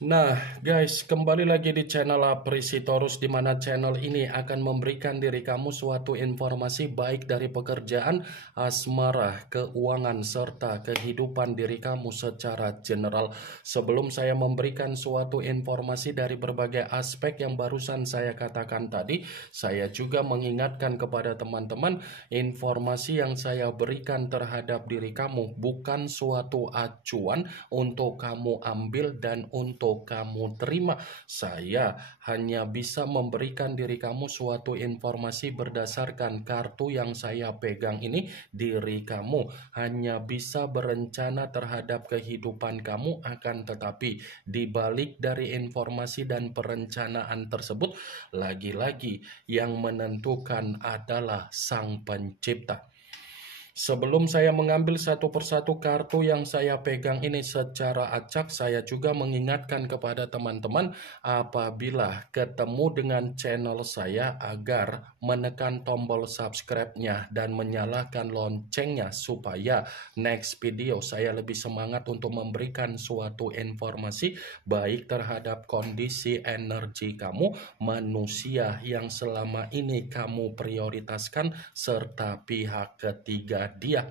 Nah, guys, kembali lagi di channel Aprisitorus, di mana channel ini akan memberikan diri kamu suatu informasi baik dari pekerjaan, asmara, keuangan, serta kehidupan diri kamu secara general. Sebelum saya memberikan suatu informasi dari berbagai aspek yang barusan saya katakan tadi, saya juga mengingatkan kepada teman-teman, informasi yang saya berikan terhadap diri kamu bukan suatu acuan untuk kamu ambil dan untuk kamu terima. Saya hanya bisa memberikan diri kamu suatu informasi berdasarkan kartu yang saya pegang ini. Diri kamu hanya bisa berencana terhadap kehidupan kamu, akan tetapi di balik dari informasi dan perencanaan tersebut, lagi-lagi yang menentukan adalah Sang Pencipta. Sebelum saya mengambil satu persatu kartu yang saya pegang ini secara acak, saya juga mengingatkan kepada teman-teman apabila ketemu dengan channel saya agar menekan tombol subscribe-nya dan menyalakan loncengnya supaya next video saya lebih semangat untuk memberikan suatu informasi baik terhadap kondisi energi kamu, manusia yang selama ini kamu prioritaskan, serta pihak ketiga dia.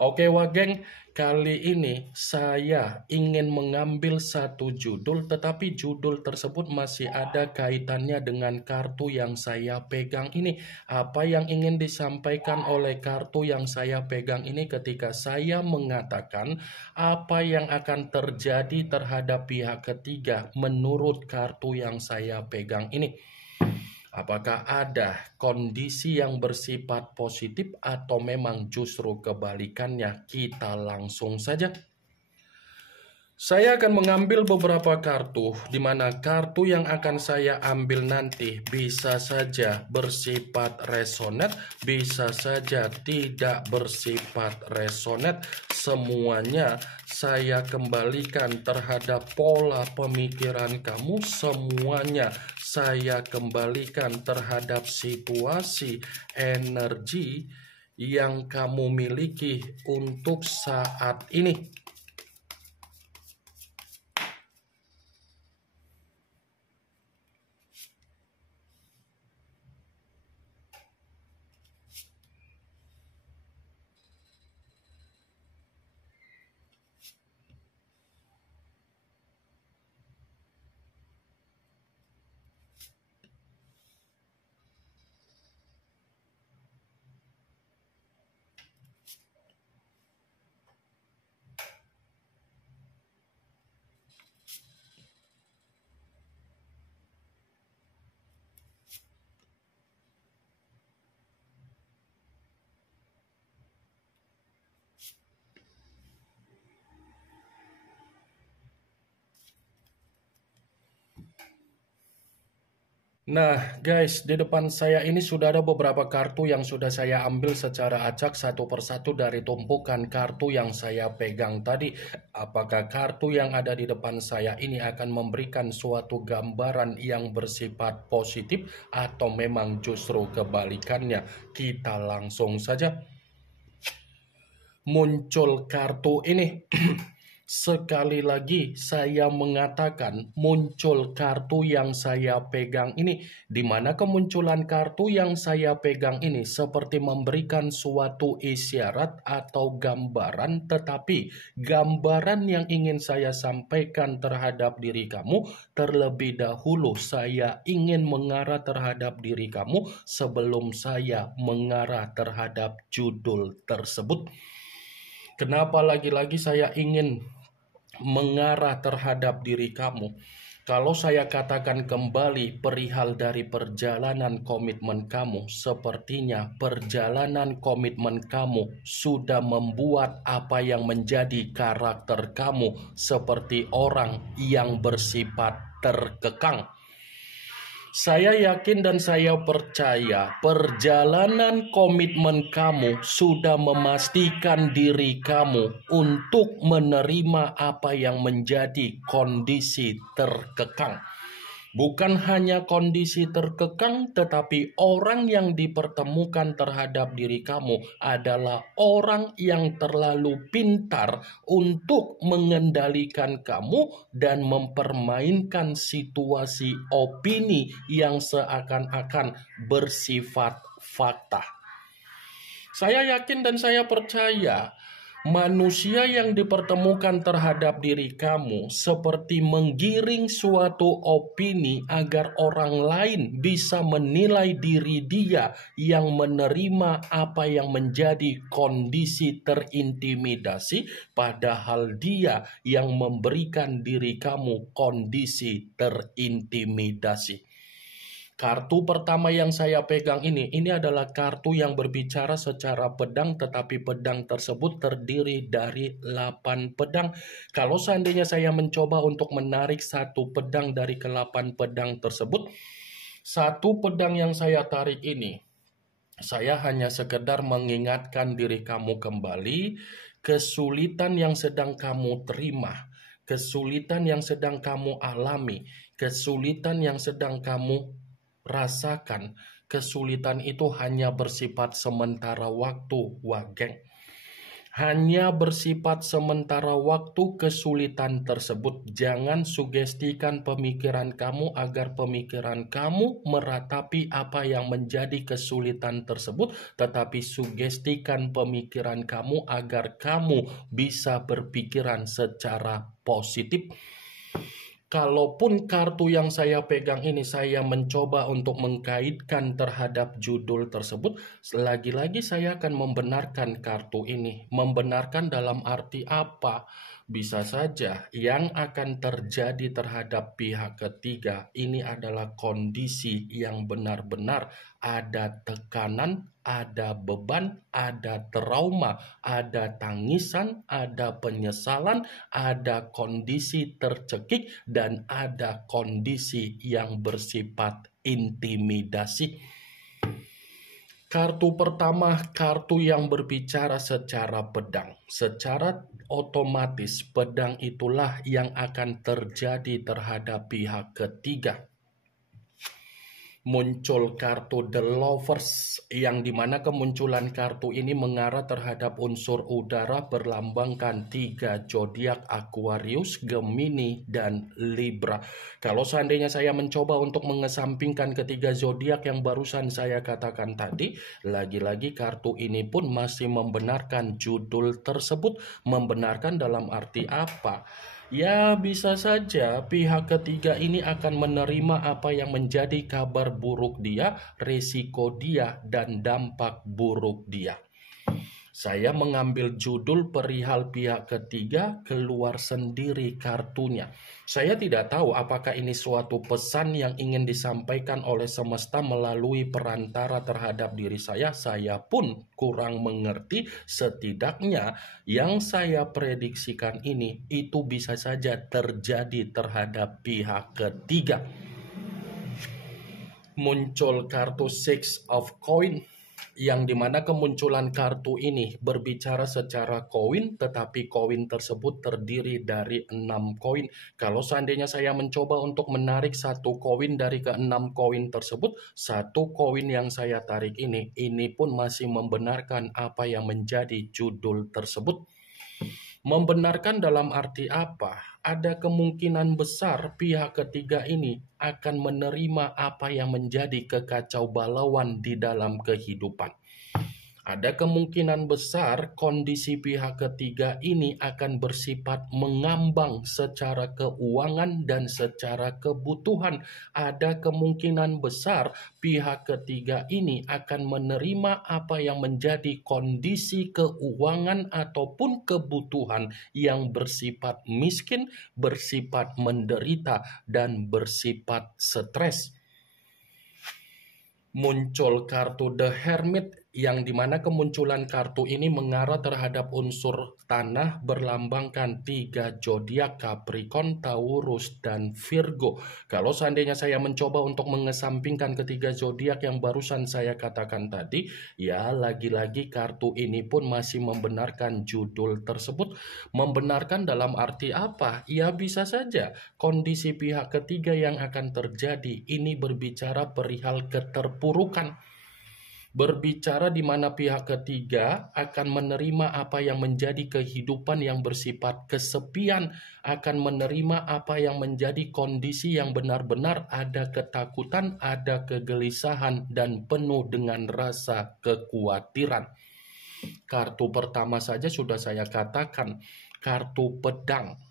Oke Wageng, kali ini saya ingin mengambil satu judul, tetapi judul tersebut masih ada kaitannya dengan kartu yang saya pegang ini. Apa yang ingin disampaikan oleh kartu yang saya pegang ini ketika saya mengatakan apa yang akan terjadi terhadap pihak ketiga menurut kartu yang saya pegang ini? Apakah ada kondisi yang bersifat positif atau memang justru kebalikannya? Kita langsung saja. Saya akan mengambil beberapa kartu, di mana kartu yang akan saya ambil nanti bisa saja bersifat resonet, bisa saja tidak bersifat resonet. Semuanya saya kembalikan terhadap pola pemikiran kamu, semuanya saya kembalikan terhadap situasi energi yang kamu miliki untuk saat ini. Nah guys, di depan saya ini sudah ada beberapa kartu yang sudah saya ambil secara acak satu persatu dari tumpukan kartu yang saya pegang tadi. Apakah kartu yang ada di depan saya ini akan memberikan suatu gambaran yang bersifat positif atau memang justru kebalikannya? Kita langsung saja. Muncul kartu ini. Sekali lagi saya mengatakan muncul kartu yang saya pegang ini, di mana kemunculan kartu yang saya pegang ini seperti memberikan suatu isyarat atau gambaran, tetapi gambaran yang ingin saya sampaikan terhadap diri kamu, terlebih dahulu saya ingin mengarah terhadap diri kamu sebelum saya mengarah terhadap judul tersebut. Kenapa lagi-lagi saya ingin mengarah terhadap diri kamu? Kalau saya katakan kembali perihal dari perjalanan komitmen kamu, sepertinya perjalanan komitmen kamu sudah membuat apa yang menjadi karakter kamu seperti orang yang bersifat terkekang. Saya yakin dan saya percaya perjalanan komitmen kamu sudah memastikan diri kamu untuk menerima apa yang menjadi kondisi terkekang. Bukan hanya kondisi terkekang, tetapi orang yang dipertemukan terhadap diri kamu adalah orang yang terlalu pintar untuk mengendalikan kamu dan mempermainkan situasi opini yang seakan-akan bersifat fakta. Saya yakin dan saya percaya manusia yang dipertemukan terhadap diri kamu seperti menggiring suatu opini agar orang lain bisa menilai diri dia yang menerima apa yang menjadi kondisi terintimidasi, padahal dia yang memberikan diri kamu kondisi terintimidasi. Kartu pertama yang saya pegang ini adalah kartu yang berbicara secara pedang, tetapi pedang tersebut terdiri dari 8 pedang. Kalau seandainya saya mencoba untuk menarik satu pedang dari ke-8 pedang tersebut, satu pedang yang saya tarik ini, saya hanya sekedar mengingatkan diri kamu kembali, kesulitan yang sedang kamu terima, kesulitan yang sedang kamu alami, kesulitan yang sedang kamu rasakan, kesulitan itu hanya bersifat sementara waktu, geng. Hanya bersifat sementara waktu kesulitan tersebut. Jangan sugestikan pemikiran kamu agar pemikiran kamu meratapi apa yang menjadi kesulitan tersebut, tetapi sugestikan pemikiran kamu agar kamu bisa berpikiran secara positif. Kalaupun kartu yang saya pegang ini saya mencoba untuk mengkaitkan terhadap judul tersebut, lagi-lagi saya akan membenarkan kartu ini. Membenarkan dalam arti apa? Bisa saja yang akan terjadi terhadap pihak ketiga ini adalah kondisi yang benar-benar ada tekanan, ada beban, ada trauma, ada tangisan, ada penyesalan, ada kondisi tercekik, dan ada kondisi yang bersifat intimidasi. Kartu pertama, kartu yang berbicara secara pedang. Secara otomatis pedang itulah yang akan terjadi terhadap pihak ketiga. Muncul kartu The Lovers, yang dimana kemunculan kartu ini mengarah terhadap unsur udara berlambangkan 3 zodiak Aquarius, Gemini, dan Libra. Kalau seandainya saya mencoba untuk mengesampingkan ketiga zodiak yang barusan saya katakan tadi, lagi-lagi kartu ini pun masih membenarkan judul tersebut. Membenarkan dalam arti apa? Ya, bisa saja pihak ketiga ini akan menerima apa yang menjadi kabar buruk dia, risiko dia, dan dampak buruk dia. Saya mengambil judul perihal pihak ketiga, keluar sendiri kartunya. Saya tidak tahu apakah ini suatu pesan yang ingin disampaikan oleh semesta melalui perantara terhadap diri saya. Saya pun kurang mengerti, setidaknya yang saya prediksikan ini itu bisa saja terjadi terhadap pihak ketiga. Muncul kartu Six of Coin, yang dimana kemunculan kartu ini berbicara secara koin, tetapi koin tersebut terdiri dari 6 koin. Kalau seandainya saya mencoba untuk menarik satu koin dari ke-6 koin tersebut, satu koin yang saya tarik ini pun masih membenarkan apa yang menjadi judul tersebut. Membenarkan dalam arti apa? Ada kemungkinan besar pihak ketiga ini akan menerima apa yang menjadi kekacaubalauan di dalam kehidupan. Ada kemungkinan besar kondisi pihak ketiga ini akan bersifat mengambang secara keuangan dan secara kebutuhan. Ada kemungkinan besar pihak ketiga ini akan menerima apa yang menjadi kondisi keuangan ataupun kebutuhan yang bersifat miskin, bersifat menderita, dan bersifat stres. Muncul kartu The Hermit, yang dimana kemunculan kartu ini mengarah terhadap unsur tanah berlambangkan 3 zodiak Capricorn, Taurus, dan Virgo. Kalau seandainya saya mencoba untuk mengesampingkan ketiga zodiak yang barusan saya katakan tadi, ya lagi-lagi kartu ini pun masih membenarkan judul tersebut. Membenarkan dalam arti apa? Ya bisa saja kondisi pihak ketiga yang akan terjadi ini berbicara perihal keterpurukan. Berbicara di mana pihak ketiga akan menerima apa yang menjadi kehidupan yang bersifat kesepian, akan menerima apa yang menjadi kondisi yang benar-benar ada ketakutan, ada kegelisahan, dan penuh dengan rasa kekhawatiran. Kartu pertama saja sudah saya katakan, kartu pedang.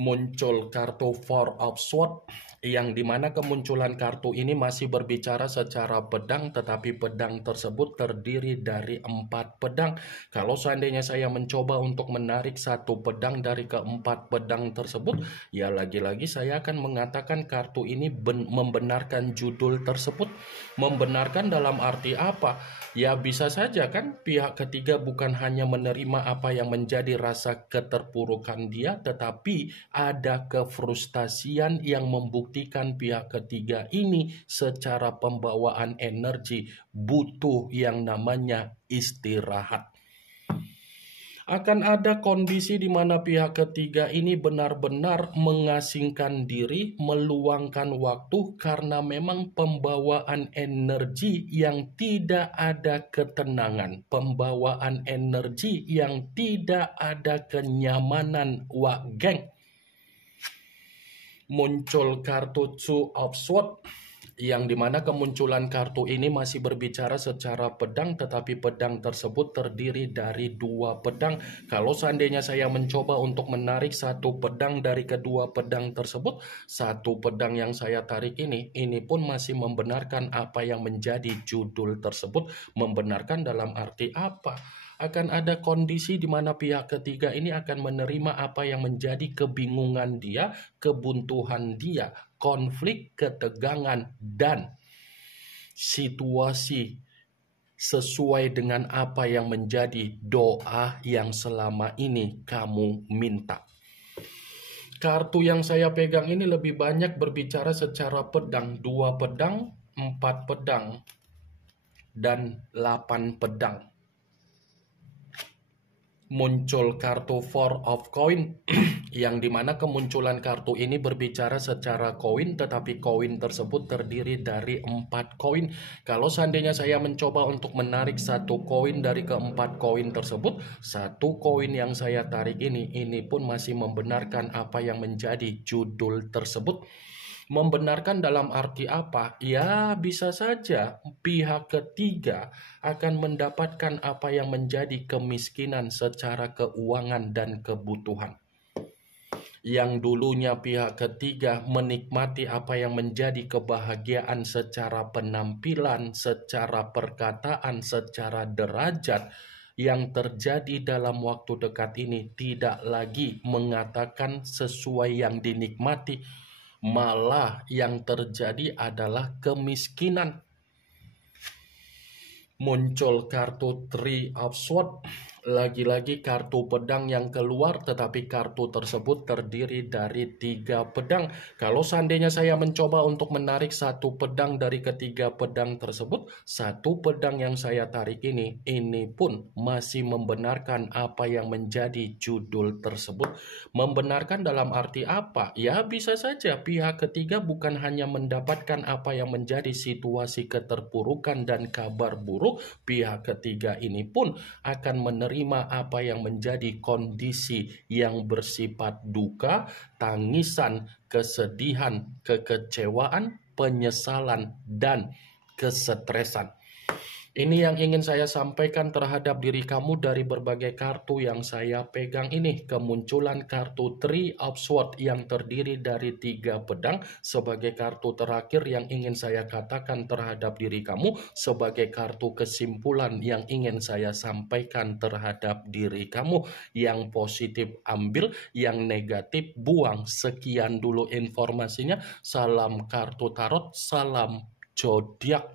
Muncul kartu Four of Swords, yang dimana kemunculan kartu ini masih berbicara secara pedang, tetapi pedang tersebut terdiri dari 4 pedang. Kalau seandainya saya mencoba untuk menarik satu pedang dari keempat pedang tersebut, ya lagi-lagi saya akan mengatakan kartu ini membenarkan judul tersebut. Membenarkan dalam arti apa? Ya bisa saja kan pihak ketiga bukan hanya menerima apa yang menjadi rasa keterpurukan dia, tetapi ada kefrustasian yang membuktikan pihak ketiga ini secara pembawaan energi butuh yang namanya istirahat. Akan ada kondisi di mana pihak ketiga ini benar-benar mengasingkan diri, meluangkan waktu karena memang pembawaan energi yang tidak ada ketenangan, pembawaan energi yang tidak ada kenyamanan, wak geng. Muncul kartu Two of Swords, yang dimana kemunculan kartu ini masih berbicara secara pedang, tetapi pedang tersebut terdiri dari 2 pedang. Kalau seandainya saya mencoba untuk menarik satu pedang dari kedua pedang tersebut, satu pedang yang saya tarik ini pun masih membenarkan apa yang menjadi judul tersebut. Membenarkan dalam arti apa? Akan ada kondisi di mana pihak ketiga ini akan menerima apa yang menjadi kebingungan dia, kebuntuan dia, konflik, ketegangan, dan situasi sesuai dengan apa yang menjadi doa yang selama ini kamu minta. Kartu yang saya pegang ini lebih banyak berbicara secara pedang, 2 pedang, 4 pedang, dan 8 pedang. Muncul kartu Four of Coin, yang dimana kemunculan kartu ini berbicara secara koin, tetapi koin tersebut terdiri dari 4 koin. Kalau seandainya saya mencoba untuk menarik satu koin dari keempat koin tersebut, satu koin yang saya tarik ini pun masih membenarkan apa yang menjadi judul tersebut. Membenarkan dalam arti apa? Ya bisa saja pihak ketiga akan mendapatkan apa yang menjadi kemiskinan secara keuangan dan kebutuhan. Yang dulunya pihak ketiga menikmati apa yang menjadi kebahagiaan secara penampilan, secara perkataan, secara derajat, yang terjadi dalam waktu dekat ini tidak lagi mengatakan sesuai yang dinikmati, malah yang terjadi adalah kemiskinan. Muncul kartu Three of Swords, lagi-lagi kartu pedang yang keluar, tetapi kartu tersebut terdiri dari 3 pedang. Kalau seandainya saya mencoba untuk menarik satu pedang dari ketiga pedang tersebut, satu pedang yang saya tarik ini pun masih membenarkan apa yang menjadi judul tersebut. Membenarkan dalam arti apa? Ya bisa saja pihak ketiga bukan hanya mendapatkan apa yang menjadi situasi keterpurukan dan kabar buruk, pihak ketiga ini pun akan menerima apa yang menjadi kondisi yang bersifat duka, tangisan, kesedihan, kekecewaan, penyesalan, dan kesetresan. Ini yang ingin saya sampaikan terhadap diri kamu dari berbagai kartu yang saya pegang ini. Kemunculan kartu Three of Swords yang terdiri dari 3 pedang sebagai kartu terakhir yang ingin saya katakan terhadap diri kamu, sebagai kartu kesimpulan yang ingin saya sampaikan terhadap diri kamu. Yang positif ambil, yang negatif buang. Sekian dulu informasinya. Salam kartu tarot, salam zodiak.